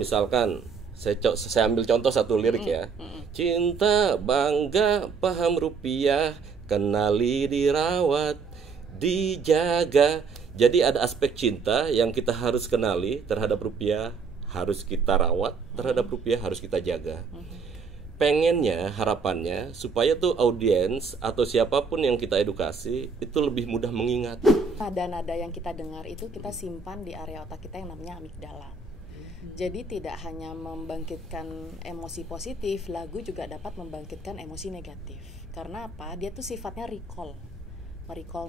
misalkan saya ambil contoh satu lirik ya. Cinta bangga paham rupiah, kenali dirawat dijaga. Jadi ada aspek cinta yang kita harus kenali terhadap rupiah, harus kita rawat terhadap rupiah, harus kita jaga. Pengennya, harapannya supaya tuh audiens atau siapapun yang kita edukasi itu lebih mudah mengingat. Nada-nada yang kita dengar itu kita simpan di area otak kita yang namanya amigdala. Jadi tidak hanya membangkitkan emosi positif, lagu juga dapat membangkitkan emosi negatif. Karena apa? Dia tuh sifatnya recall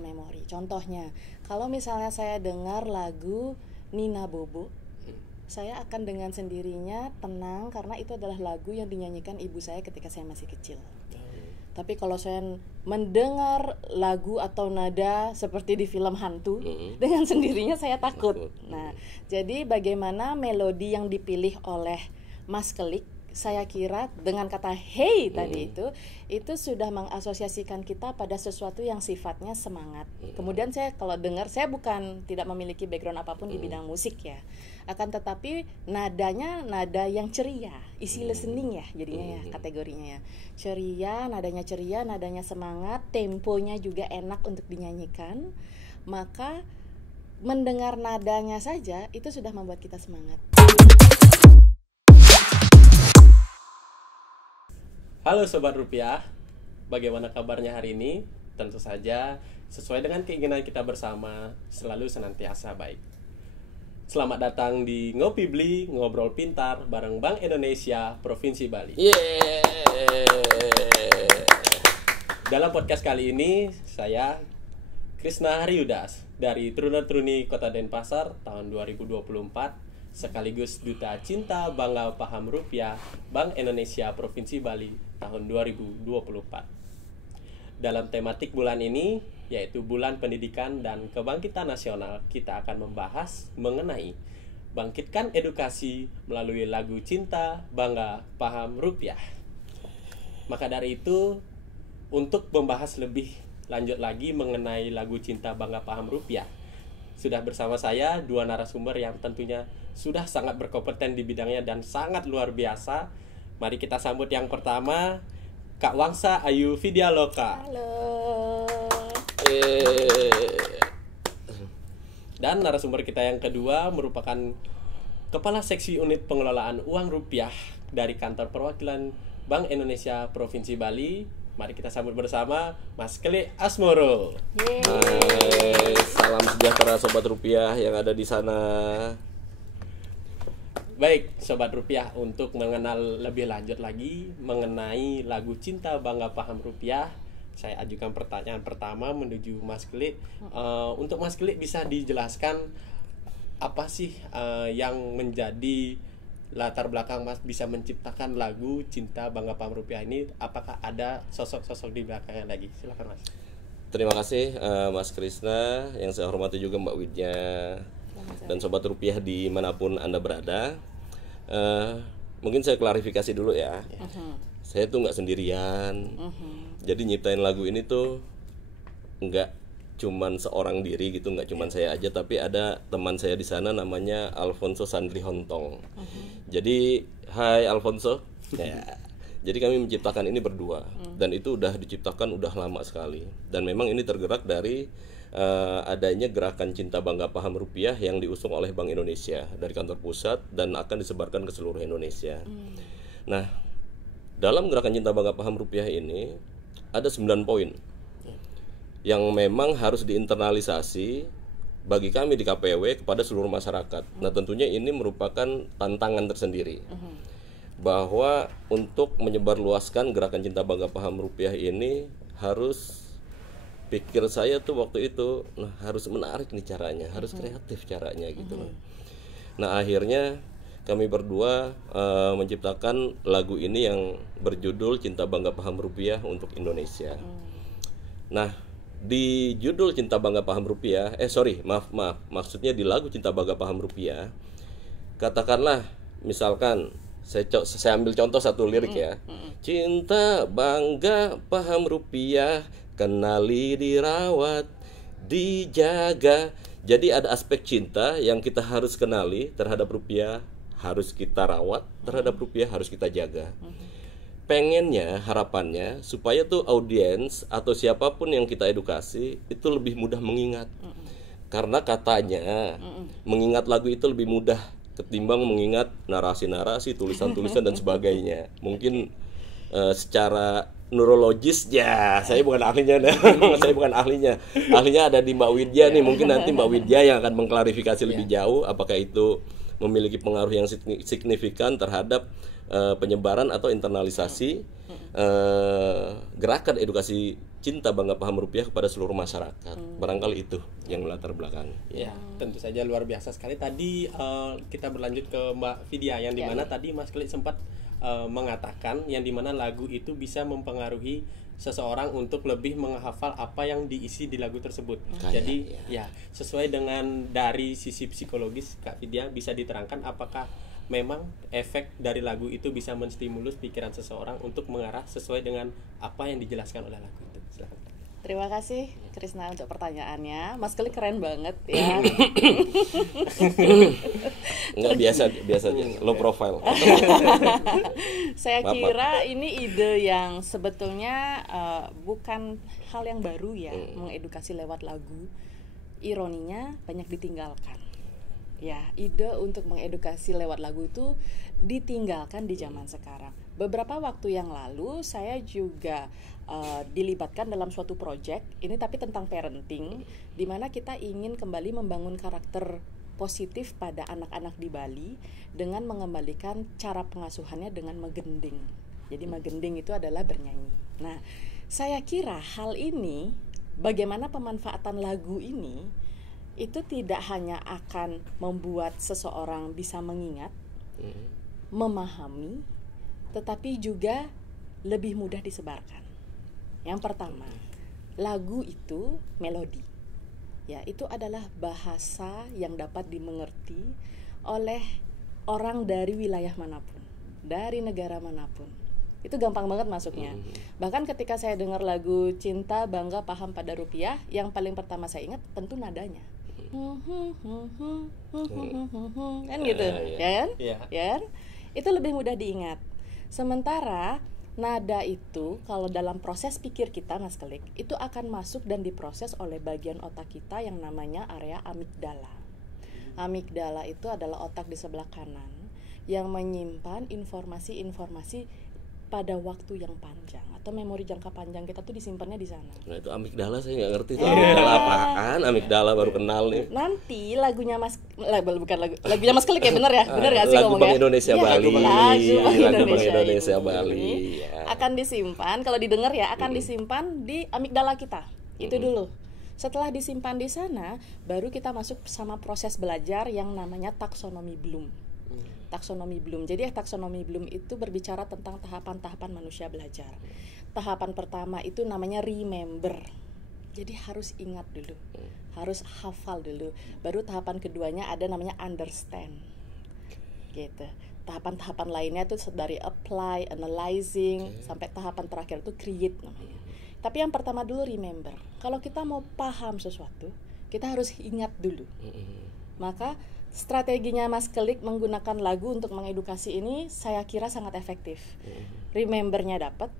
memori. Contohnya, kalau misalnya saya dengar lagu Nina Bobo, saya akan dengan sendirinya tenang karena itu adalah lagu yang dinyanyikan ibu saya ketika saya masih kecil. Tapi kalau saya mendengar lagu atau nada seperti di film hantu, dengan sendirinya saya takut. Nah, jadi bagaimana melodi yang dipilih oleh Mas Kelik, saya kira dengan kata hey tadi itu sudah mengasosiasikan kita pada sesuatu yang sifatnya semangat. Kemudian saya kalau dengar, saya bukan tidak memiliki background apapun di bidang musik ya, akan tetapi nadanya nada yang ceria, easy listening ya jadinya ya kategorinya ya, ceria, nadanya semangat, temponya juga enak untuk dinyanyikan, maka mendengar nadanya saja itu sudah membuat kita semangat. Halo Sobat Rupiah, bagaimana kabarnya hari ini? Tentu saja sesuai dengan keinginan kita bersama, selalu senantiasa baik. Selamat datang di Ngopi Beli, Ngobrol Pintar bareng Bank Indonesia Provinsi Bali. Dalam podcast kali ini, saya Krisna Haryudas dari Truna-Truni Kota Denpasar tahun 2024, sekaligus Duta Cinta Bangga Paham Rupiah Bank Indonesia Provinsi Bali tahun 2024. Dalam tematik bulan ini, yaitu Bulan Pendidikan dan Kebangkitan Nasional, kita akan membahas mengenai bangkitkan edukasi melalui lagu Cinta Bangga Paham Rupiah. Maka dari itu, untuk membahas lebih lanjut lagi mengenai lagu Cinta Bangga Paham Rupiah, sudah bersama saya dua narasumber yang tentunya sudah sangat berkompeten di bidangnya dan sangat luar biasa. Mari kita sambut yang pertama, Kak Wangsa Ayu Vidyaloka. Halo. Dan narasumber kita yang kedua merupakan Kepala Seksi Unit Pengelolaan Uang Rupiah dari Kantor Perwakilan Bank Indonesia Provinsi Bali. Mari kita sambut bersama Mas Kelik Asmoro. Salam sejahtera Sobat Rupiah yang ada di sana. Baik, Sobat Rupiah, untuk mengenal lebih lanjut lagi mengenai lagu Cinta Bangga Paham Rupiah, saya ajukan pertanyaan pertama menuju Mas Kelik. Untuk Mas Kelik, bisa dijelaskan apa sih yang menjadi latar belakang Mas bisa menciptakan lagu Cinta Bangga Paham Rupiah ini? Apakah ada sosok-sosok di belakangnya lagi? Silakan Mas. Terima kasih Mas Krisna, yang saya hormati juga Mbak Widya dan Sobat Rupiah dimanapun Anda berada. Mungkin saya klarifikasi dulu ya. Saya tuh nggak sendirian. Jadi nyiptain lagu ini tuh nggak cuman seorang diri gitu, nggak cuman saya aja, tapi ada teman saya di sana namanya Alfonso Sandri Hontong. Jadi hai Alfonso. Ya. Jadi kami menciptakan ini berdua dan itu udah diciptakan udah lama sekali. Dan memang ini tergerak dari adanya gerakan Cinta Bangga Paham Rupiah yang diusung oleh Bank Indonesia dari kantor pusat dan akan disebarkan ke seluruh Indonesia. Nah, dalam gerakan Cinta Bangga Paham Rupiah ini ada 9 poin yang memang harus diinternalisasi bagi kami di KPW kepada seluruh masyarakat. Nah, tentunya ini merupakan tantangan tersendiri. Bahwa untuk menyebarluaskan gerakan Cinta Bangga Paham Rupiah ini harus, pikir saya tuh waktu itu, harus menarik nih caranya, harus kreatif caranya gitu loh. Nah, akhirnya kami berdua menciptakan lagu ini yang berjudul Cinta Bangga Paham Rupiah untuk Indonesia. Nah, di judul Cinta Bangga Paham Rupiah, maksudnya di lagu Cinta Bangga Paham Rupiah, katakanlah misalkan saya ambil contoh satu lirik ya. Cinta bangga paham rupiah, kenali dirawat dijaga. Jadi ada aspek cinta yang kita harus kenali terhadap rupiah, harus kita rawat, terhadap rupiah harus kita jaga. Pengennya, harapannya supaya tuh audiens atau siapapun yang kita edukasi itu lebih mudah mengingat. Karena katanya mengingat lagu itu lebih mudah ketimbang mengingat narasi-narasi, tulisan-tulisan dan sebagainya. Mungkin secara neurologis ya, saya bukan ahlinya. Saya bukan ahlinya. Ahlinya ada di Mbak Widya nih. Mungkin nanti Mbak Widya yang akan mengklarifikasi lebih jauh apakah itu memiliki pengaruh yang signifikan terhadap penyebaran atau internalisasi gerakan edukasi cinta bangga paham rupiah kepada seluruh masyarakat. Barangkali itu yang melatar belakang. Ya, tentu saja luar biasa sekali. Tadi kita berlanjut ke Mbak Vidya yang dimana tadi Mas Klik sempat mengatakan yang dimana lagu itu bisa mempengaruhi seseorang untuk lebih menghafal apa yang diisi di lagu tersebut. Jadi ya sesuai dengan dari sisi psikologis, Kak Vidya bisa diterangkan apakah memang efek dari lagu itu bisa menstimulus pikiran seseorang untuk mengarah sesuai dengan apa yang dijelaskan oleh lagu itu. Silakan. Terima kasih Krisna untuk pertanyaannya. Mas Klik keren banget ya. Enggak biasa aja, low profile. Saya kira ini ide yang sebetulnya bukan hal yang baru ya, mengedukasi lewat lagu. Ironinya banyak ditinggalkan. Ya, ide untuk mengedukasi lewat lagu itu ditinggalkan di zaman sekarang. Beberapa waktu yang lalu saya juga dilibatkan dalam suatu proyek ini, tapi tentang parenting, di mana kita ingin kembali membangun karakter positif pada anak-anak di Bali dengan mengembalikan cara pengasuhannya dengan megending. Jadi megending itu adalah bernyanyi. Nah, saya kira hal ini, bagaimana pemanfaatan lagu ini itu tidak hanya akan membuat seseorang bisa mengingat, memahami, tetapi juga lebih mudah disebarkan. Yang pertama, lagu itu melodi. Ya, itu adalah bahasa yang dapat dimengerti oleh orang dari wilayah manapun, dari negara manapun. Itu gampang banget masuknya. Bahkan ketika saya dengar lagu Cinta Bangga Paham pada Rupiah, yang paling pertama saya ingat tentu nadanya. Kan gitu, ya kan? Ya kan? Itu lebih mudah diingat. Sementara nada itu kalau dalam proses pikir kita, Mas Kelik, itu akan masuk dan diproses oleh bagian otak kita yang namanya area amigdala. Amigdala itu adalah otak di sebelah kanan yang menyimpan informasi-informasi pada waktu yang panjang, atau memori jangka panjang kita tuh disimpannya di sana. Nah, itu amigdala saya nggak ngerti itu amigdala apaan, amigdala baru kenal nih. Nanti lagunya lagunya Mas Kelik ya, bener ya? Bener nggak sih lagu ngomongnya? Bank Indonesia Bali. Lagu Bank Indonesia Bali. Akan disimpan, kalau didengar ya, akan disimpan di amigdala kita. Itu dulu. Setelah disimpan di sana, baru kita masuk sama proses belajar yang namanya taksonomi Bloom. Taksonomi Bloom. Jadi taksonomi Bloom itu berbicara tentang tahapan-tahapan manusia belajar. Tahapan pertama itu namanya remember. Jadi harus ingat dulu. Harus hafal dulu. Baru tahapan keduanya ada namanya understand. Gitu. Tahapan-tahapan lainnya itu dari apply, analyzing, sampai tahapan terakhir itu create namanya. Tapi yang pertama dulu remember. Kalau kita mau paham sesuatu, kita harus ingat dulu. Maka strateginya Mas Kelik menggunakan lagu untuk mengedukasi ini saya kira sangat efektif. Remembernya dapat,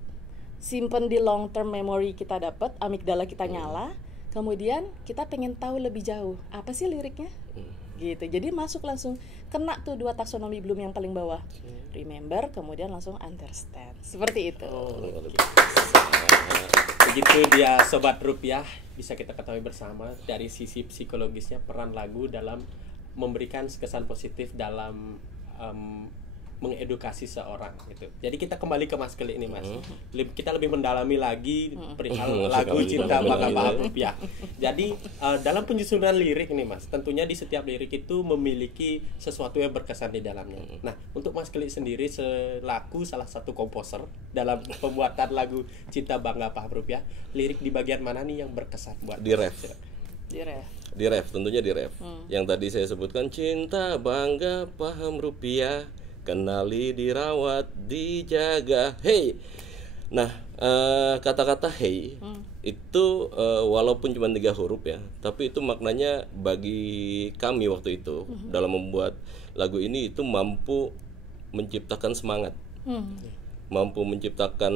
simpen di long term memory kita dapat, amigdala kita nyala, kemudian kita pengen tahu lebih jauh apa sih liriknya, gitu. Jadi masuk langsung kena tuh dua taksonomi Bloom yang paling bawah, remember kemudian langsung understand, seperti itu. Begitu dia Sobat Rupiah, bisa kita ketahui bersama dari sisi psikologisnya peran lagu dalam memberikan kesan positif dalam mengedukasi seorang gitu. Jadi kita kembali ke Mas Kelik ini, Mas. Kita lebih mendalami lagi perihal lagu Cinta Bangga Paham Rupiah. Jadi dalam penyusunan lirik ini, Mas, tentunya di setiap lirik itu memiliki sesuatu yang berkesan di dalamnya. Nah, untuk Mas Kelik sendiri selaku salah satu komposer dalam pembuatan lagu Cinta Bangga Paham Rupiah, lirik di bagian mana nih yang berkesan buat di ref? Di ref, tentunya di ref. Yang tadi saya sebutkan, cinta bangga paham rupiah, kenali, dirawat, dijaga. Hey. Nah, kata-kata hey itu walaupun cuma 3 huruf ya, tapi itu maknanya bagi kami waktu itu dalam membuat lagu ini itu mampu menciptakan semangat, mampu menciptakan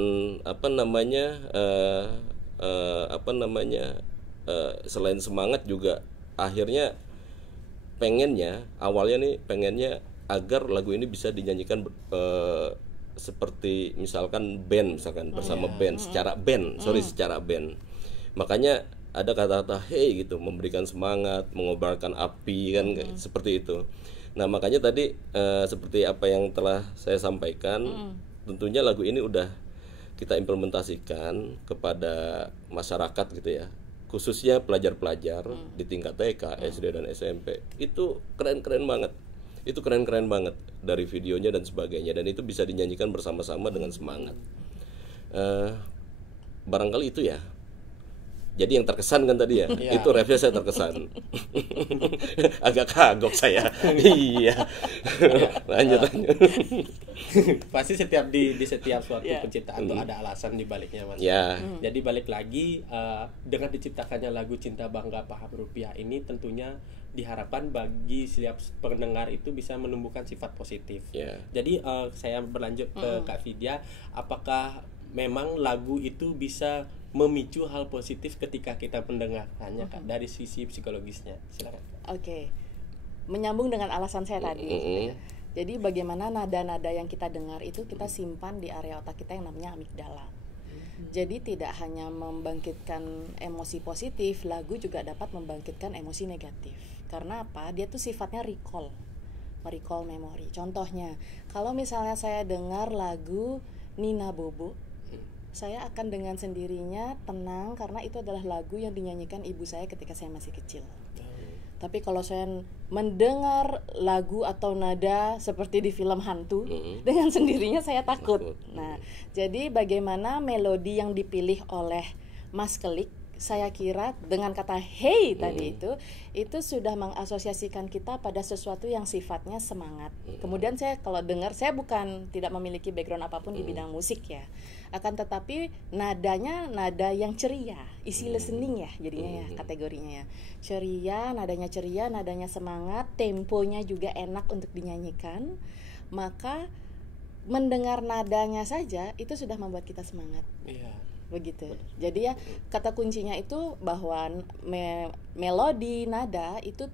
selain semangat juga akhirnya pengennya agar lagu ini bisa dinyanyikan seperti misalkan band bersama band secara band. Makanya ada kata-kata hey gitu, memberikan semangat, mengobarkan api kan kayak seperti itu. Nah, makanya tadi seperti apa yang telah saya sampaikan, tentunya lagu ini udah kita implementasikan kepada masyarakat gitu ya. Khususnya pelajar-pelajar di tingkat TK, SD dan SMP. Itu keren-keren banget. Itu keren-keren banget dari videonya dan sebagainya, dan itu bisa dinyanyikan bersama-sama dengan semangat. Barangkali itu ya. Jadi yang terkesan kan tadi ya, itu refnya saya terkesan. Agak kagok saya. Iya. Lanjut. Pasti di setiap suatu penciptaan tuh ada alasan di baliknya, Mas. Jadi balik lagi dengan diciptakannya lagu Cinta Bangga Paham Rupiah ini tentunya diharapkan bagi setiap pendengar itu bisa menumbuhkan sifat positif. Jadi saya berlanjut ke Kak Vidya, apakah memang lagu itu bisa memicu hal positif ketika kita mendengarkannya, Kak, dari sisi psikologisnya? Silakan. Oke. Menyambung dengan alasan saya tadi. Jadi bagaimana nada-nada yang kita dengar itu kita simpan di area otak kita yang namanya amigdala. Jadi tidak hanya membangkitkan emosi positif, lagu juga dapat membangkitkan emosi negatif. Karena apa? Dia tuh sifatnya recall memori. Contohnya, kalau misalnya saya dengar lagu Nina Bobo, saya akan dengan sendirinya tenang karena itu adalah lagu yang dinyanyikan ibu saya ketika saya masih kecil. Tapi kalau saya mendengar lagu atau nada seperti di film hantu, dengan sendirinya saya takut. Nah, jadi bagaimana melodi yang dipilih oleh Mas Kelik, saya kira dengan kata hey tadi itu sudah mengasosiasikan kita pada sesuatu yang sifatnya semangat. Kemudian saya kalau dengar, saya bukan tidak memiliki background apapun di bidang musik ya, akan tetapi nadanya nada yang ceria, easy listening ya jadinya ya kategorinya ya, ceria, nadanya semangat, temponya juga enak untuk dinyanyikan, maka mendengar nadanya saja itu sudah membuat kita semangat. Begitu. Jadi ya kata kuncinya itu bahwa melodi nada itu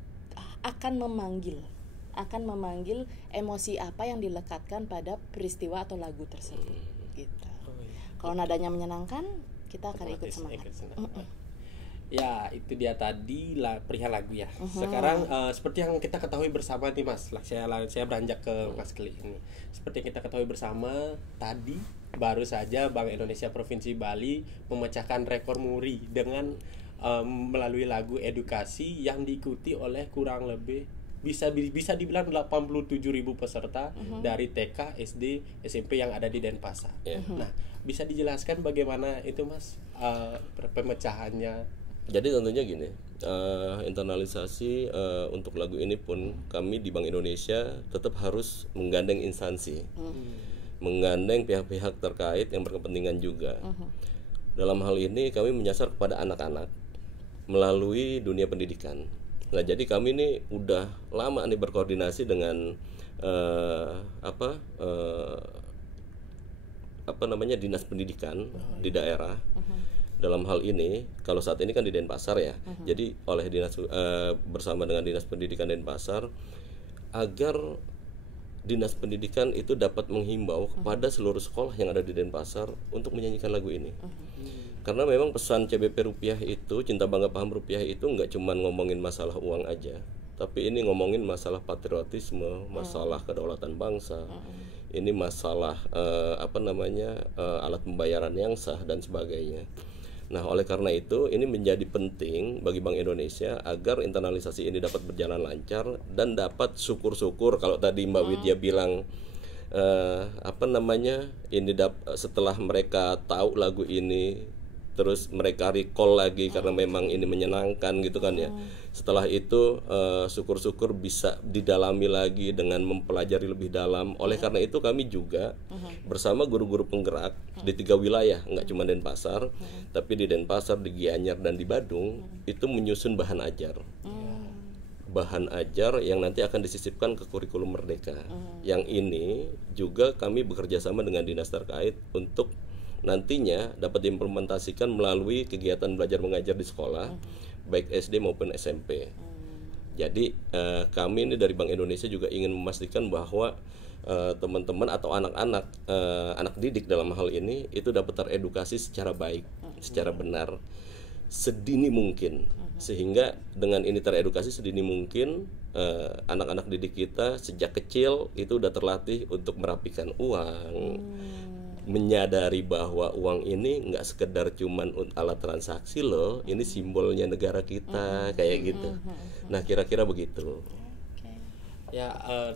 akan memanggil emosi apa yang dilekatkan pada peristiwa atau lagu tersebut gitu. Kalau nadanya menyenangkan, kita akan ikut semangat. Ya, itu dia tadi perihal lagu ya. Sekarang seperti yang kita ketahui bersama nih, Mas. Saya beranjak ke Mas Kelik ini. Seperti yang kita ketahui bersama tadi, baru saja Bank Indonesia Provinsi Bali memecahkan rekor muri dengan melalui lagu edukasi yang diikuti oleh kurang lebih bisa dibilang 87.000 peserta dari TK, SD, SMP yang ada di Denpasar. Nah, bisa dijelaskan bagaimana itu, Mas, pemecahannya? Jadi tentunya gini, internalisasi untuk lagu ini pun kami di Bank Indonesia tetap harus menggandeng instansi, menggandeng pihak-pihak terkait yang berkepentingan juga. Dalam hal ini kami menyasar kepada anak-anak melalui dunia pendidikan. Nah, jadi kami ini udah lama nih berkoordinasi dengan dinas pendidikan di daerah. Dalam hal ini, kalau saat ini kan di Denpasar ya, jadi oleh dinas bersama dengan dinas pendidikan Denpasar agar dinas pendidikan itu dapat menghimbau kepada seluruh sekolah yang ada di Denpasar untuk menyanyikan lagu ini. Karena memang pesan CBP Rupiah itu, Cinta Bangga Paham Rupiah itu nggak cuma ngomongin masalah uang aja, tapi ini ngomongin masalah patriotisme, masalah kedaulatan bangsa, ini masalah alat pembayaran yang sah dan sebagainya. Nah, oleh karena itu ini menjadi penting bagi Bank Indonesia agar internalisasi ini dapat berjalan lancar dan dapat syukur-syukur kalau tadi Mbak Widya bilang setelah mereka tahu lagu ini terus mereka recall lagi karena memang ini menyenangkan gitu kan ya. Setelah itu syukur-syukur bisa didalami lagi dengan mempelajari lebih dalam. Oleh karena itu kami juga bersama guru-guru penggerak di 3 wilayah, nggak cuma Denpasar, tapi di Denpasar, di Gianyar dan di Badung itu menyusun bahan ajar. bahan ajar yang nanti akan disisipkan ke kurikulum Merdeka. Yang ini juga kami bekerja sama dengan dinas terkait untuk nantinya dapat diimplementasikan melalui kegiatan belajar mengajar di sekolah, baik SD maupun SMP. Jadi kami ini dari Bank Indonesia juga ingin memastikan bahwa teman-teman atau anak-anak anak didik dalam hal ini itu dapat teredukasi secara baik, secara benar, sedini mungkin, sehingga dengan ini teredukasi sedini mungkin anak-anak didik kita sejak kecil itu udah terlatih untuk merapikan uang, menyadari bahwa uang ini nggak sekedar cuman alat transaksi loh, ini simbolnya negara kita, kayak gitu. Nah, kira-kira begitu. Ya,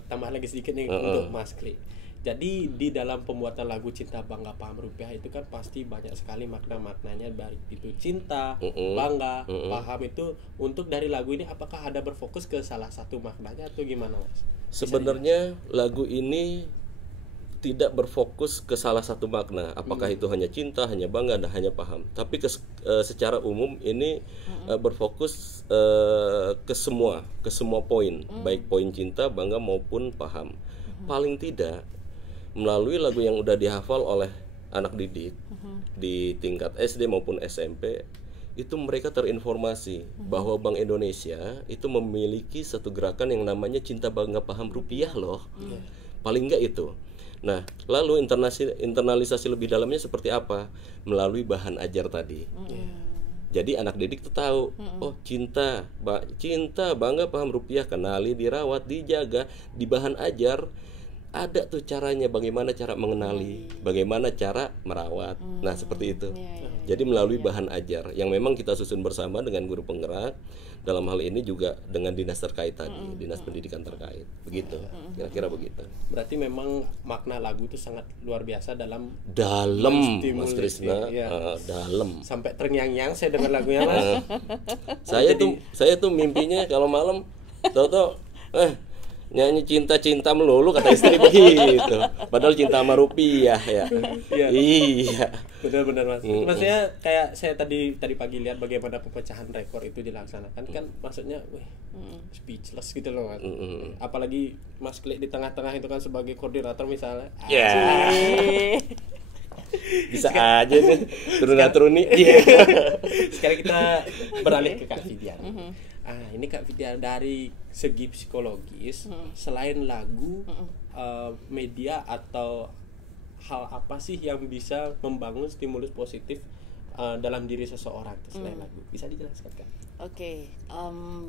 tambah lagi sedikit nih untuk Mas Kli. Jadi di dalam pembuatan lagu Cinta Bangga Paham Rupiah itu kan pasti banyak sekali makna-maknanya, baik itu cinta, bangga, paham. Itu untuk dari lagu ini apakah ada berfokus ke salah satu maknanya atau gimana, Mas? Sebenarnya lagu ini tidak berfokus ke salah satu makna, apakah itu hanya cinta, hanya bangga, dan hanya paham. Tapi secara umum ini berfokus ke semua poin, baik poin cinta, bangga maupun paham. Paling tidak melalui lagu yang udah dihafal oleh anak didik di tingkat SD maupun SMP, itu mereka terinformasi bahwa Bank Indonesia itu memiliki satu gerakan yang namanya Cinta Bangga Paham Rupiah loh. Paling enggak itu. Nah, lalu internalisasi lebih dalamnya seperti apa? Melalui bahan ajar tadi. Jadi anak didik tuh tahu, oh cinta, bangga paham rupiah, kenali, dirawat, dijaga, di bahan ajar ada tuh caranya, bagaimana cara mengenali, bagaimana cara merawat. Nah, seperti itu. Jadi melalui bahan ajar yang memang kita susun bersama dengan guru penggerak, dalam hal ini juga dengan dinas terkait tadi, dinas pendidikan terkait. Begitu. Kira-kira begitu. Berarti memang makna lagu itu sangat luar biasa dalam Mas Krisna, dalam. Sampai terngiang-ngiang saya dengar lagunya, Mas. Saya tuh mimpinya kalau malam tahu-tahu nyanyi cinta melulu kata istri begitu. Padahal cinta sama rupiah ya. Iya. Benar-benar, Mas. Maksudnya kayak saya tadi pagi lihat bagaimana pemecahan rekor itu dilaksanakan, kan maksudnya speechless gitu loh, Mas. Apalagi Mas Klik di tengah-tengah itu kan sebagai koordinator misalnya. Bisa aja nih turun-turuni. Sekarang kita beralih ke Kak Fidian. Ini Kak Fidian, dari segi psikologis, selain lagu, media atau hal apa sih yang bisa membangun stimulus positif dalam diri seseorang selain lagu? Bisa dijelaskan, Kak? Oke,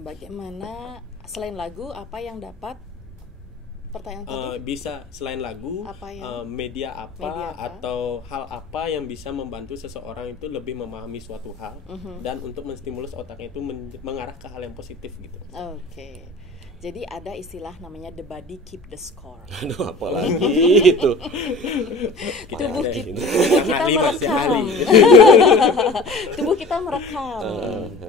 bagaimana selain lagu apa yang dapat, pertanyaan tadi? Bisa selain lagu, media apa atau hal apa yang bisa membantu seseorang itu lebih memahami suatu hal dan untuk menstimulus otaknya itu mengarah ke hal yang positif gitu. Oke. Jadi ada istilah namanya the body keep the score. Aduh, apa lagi itu? Tubuh kita merekam. Tubuh kita merekam.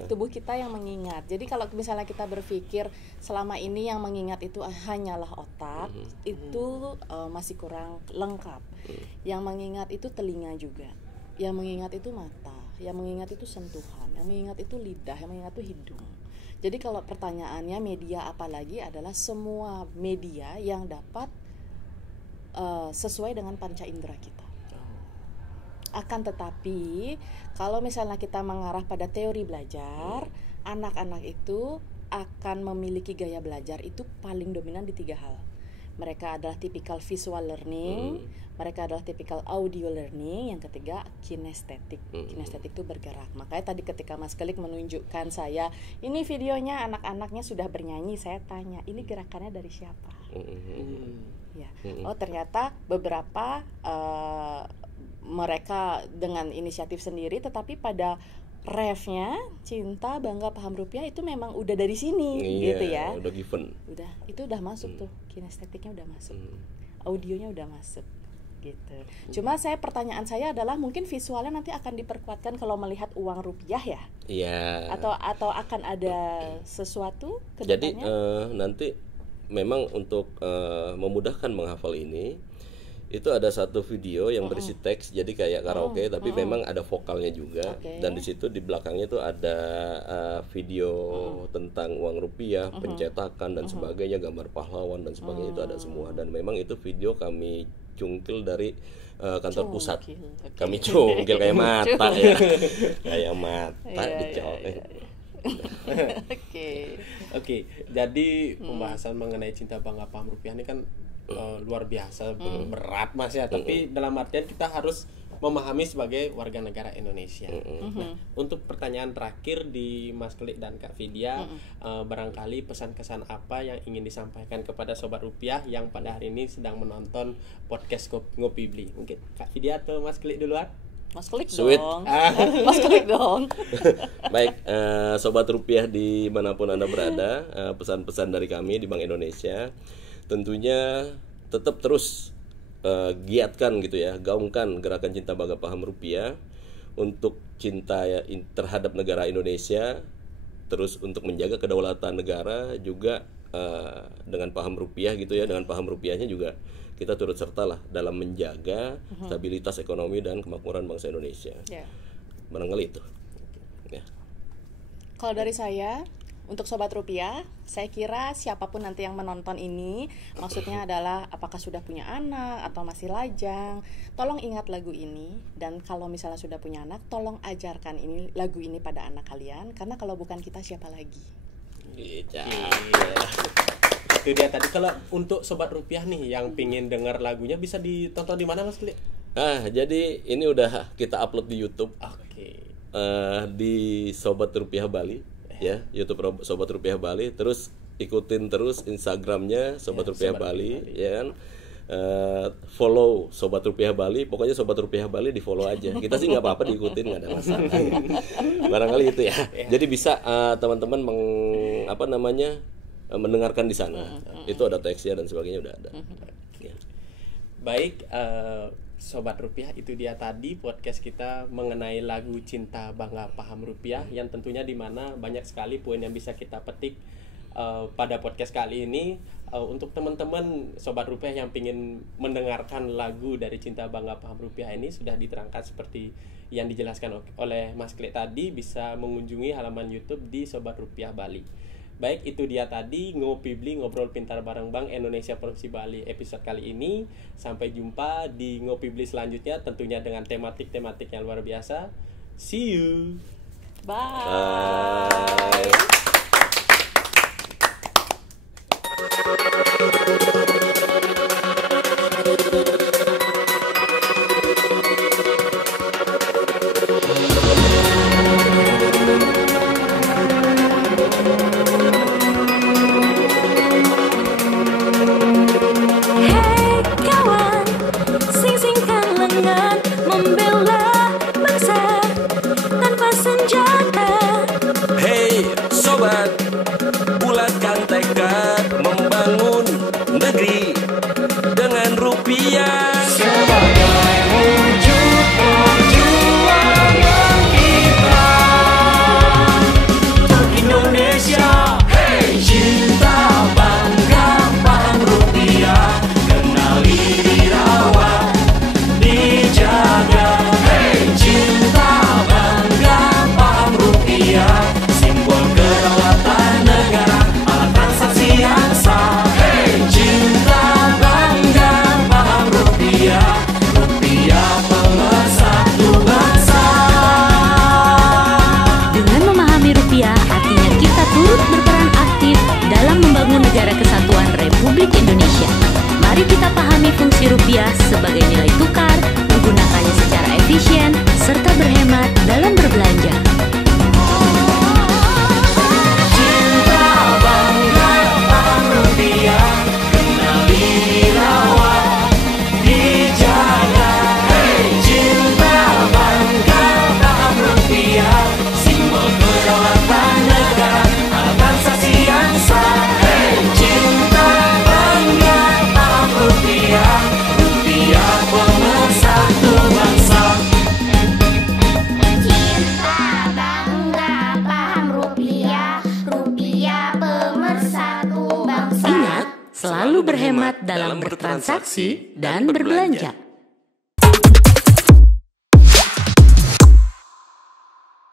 Tubuh kita yang mengingat. Jadi kalau misalnya kita berpikir selama ini yang mengingat itu hanyalah otak, itu masih kurang lengkap. Yang mengingat itu telinga juga. Yang mengingat itu mata. Yang mengingat itu sentuhan. Yang mengingat itu lidah. Yang mengingat itu hidung. Jadi kalau pertanyaannya media apa lagi, adalah semua media yang dapat sesuai dengan panca indera kita. Akan tetapi kalau misalnya kita mengarah pada teori belajar, anak-anak itu akan memiliki gaya belajar itu paling dominan di 3 hal. Mereka adalah tipikal visual learning, mereka adalah tipikal audio learning, yang ketiga kinestetik. Kinestetik itu bergerak. Makanya tadi ketika Mas Klik menunjukkan saya, ini videonya anak-anaknya sudah bernyanyi, saya tanya, ini gerakannya dari siapa? Ya. Oh, ternyata beberapa mereka dengan inisiatif sendiri, tetapi pada refnya cinta bangga paham rupiah itu memang udah dari sini, gitu ya. Udah given. Itu udah masuk tuh, kinestetiknya udah masuk, audionya udah masuk, gitu. Cuma pertanyaan saya adalah mungkin visualnya nanti akan diperkuatkan kalau melihat uang rupiah ya? Iya. Atau akan ada sesuatu ke depannya? Jadi nanti memang untuk memudahkan menghafal ini, itu ada satu video yang berisi teks, jadi kayak karaoke, tapi memang ada vokalnya juga. Oke. Dan di situ di belakangnya itu ada video tentang uang rupiah, pencetakan dan sebagainya, gambar pahlawan dan sebagainya, itu ada semua. Dan memang itu video kami cungkil dari kantor pusat. Oke. Kami cungkil kayak mata ya, kayak mata Iya, dicolek. Oke. Oke, jadi pembahasan mengenai cinta bangga paham rupiah ini kan luar biasa berat Mas ya, tapi dalam artian kita harus memahami sebagai warga negara Indonesia. Nah, untuk pertanyaan terakhir di Mas Klik dan Kak Vidya, barangkali pesan-kesan apa yang ingin disampaikan kepada Sobat Rupiah yang pada hari ini sedang menonton podcast Ngopi Beli? Mungkin Kak Vidya atau Mas Klik duluan? Mas Klik Sweet. dong. Mas Klik dong. Baik, Sobat Rupiah dimanapun Anda berada, pesan-pesan dari kami di Bank Indonesia, tentunya tetap terus giatkan gitu ya, gaungkan gerakan cinta bangga paham rupiah untuk cinta terhadap negara Indonesia, terus untuk menjaga kedaulatan negara juga dengan paham rupiah gitu ya, dengan paham rupiahnya juga kita turut serta lah dalam menjaga stabilitas ekonomi dan kemakmuran bangsa Indonesia. Ya. Barangkali itu. Ya. Kalau dari saya, untuk Sobat Rupiah, saya kira siapapun nanti yang menonton ini, maksudnya adalah apakah sudah punya anak atau masih lajang, tolong ingat lagu ini. Dan kalau misalnya sudah punya anak, tolong ajarkan lagu ini pada anak kalian, karena kalau bukan kita siapa lagi. Iya. Itu dia tadi. Kalau untuk Sobat Rupiah nih yang pingin denger lagunya bisa ditonton di mana Mas Klik? Jadi ini udah kita upload di YouTube. Oke. Di Sobat Rupiah Bali ya, YouTube Sobat Rupiah Bali, terus ikutin terus Instagramnya Sobat Rupiah Bali, ya kan. Follow Sobat Rupiah Bali, pokoknya Sobat Rupiah Bali di follow aja. Kita sih nggak apa-apa diikutin, nggak ada masalah. Barangkali itu ya. Jadi bisa teman-teman mendengarkan di sana. Itu ada teksnya dan sebagainya udah ada. Ya. Baik, Sobat Rupiah, itu dia tadi podcast kita mengenai lagu Cinta Bangga Paham Rupiah, yang tentunya dimana banyak sekali poin yang bisa kita petik pada podcast kali ini. Untuk teman-teman Sobat Rupiah yang ingin mendengarkan lagu dari Cinta Bangga Paham Rupiah ini sudah diterangkan seperti yang dijelaskan oleh Mas Klik tadi, bisa mengunjungi halaman YouTube di Sobat Rupiah Bali. Baik, itu dia tadi Ngopi Beli, ngobrol pintar bareng Bank Indonesia Provinsi Bali episode kali ini. Sampai jumpa di Ngopi Beli selanjutnya, tentunya dengan tematik-tematik yang luar biasa. See you. Bye. Bulatkan tekad membangun negeri dengan rupiah sebagai wujud perjuangan kita untuk Indonesia. Hey, cinta bangga paham rupiah, kenali, dirawat, dijaga. Hey, cinta bangga paham rupiah, simbol kedaulatan negara, alat transaksi yang sah. Hey, cinta bangga paham rupiah, rupiah pemersatu bangsa. Dengan memahami rupiah, artinya kita turut berperan aktif dalam membangun negara kesatuan Republik Indonesia. Mari kita pahami fungsi rupiah sebagai nilai tukar, menggunakannya secara efisien, serta berhemat dalam berbelanja. Cinta bangga paham rupiah, kenali, dirawat, dijaga. Hey, cinta bangga paham rupiah, simbol kedaulatan negara, alat transaksi yang sah. Hey, cinta bangga paham rupiah, rupiah berhemat dalam bertransaksi dan berbelanja.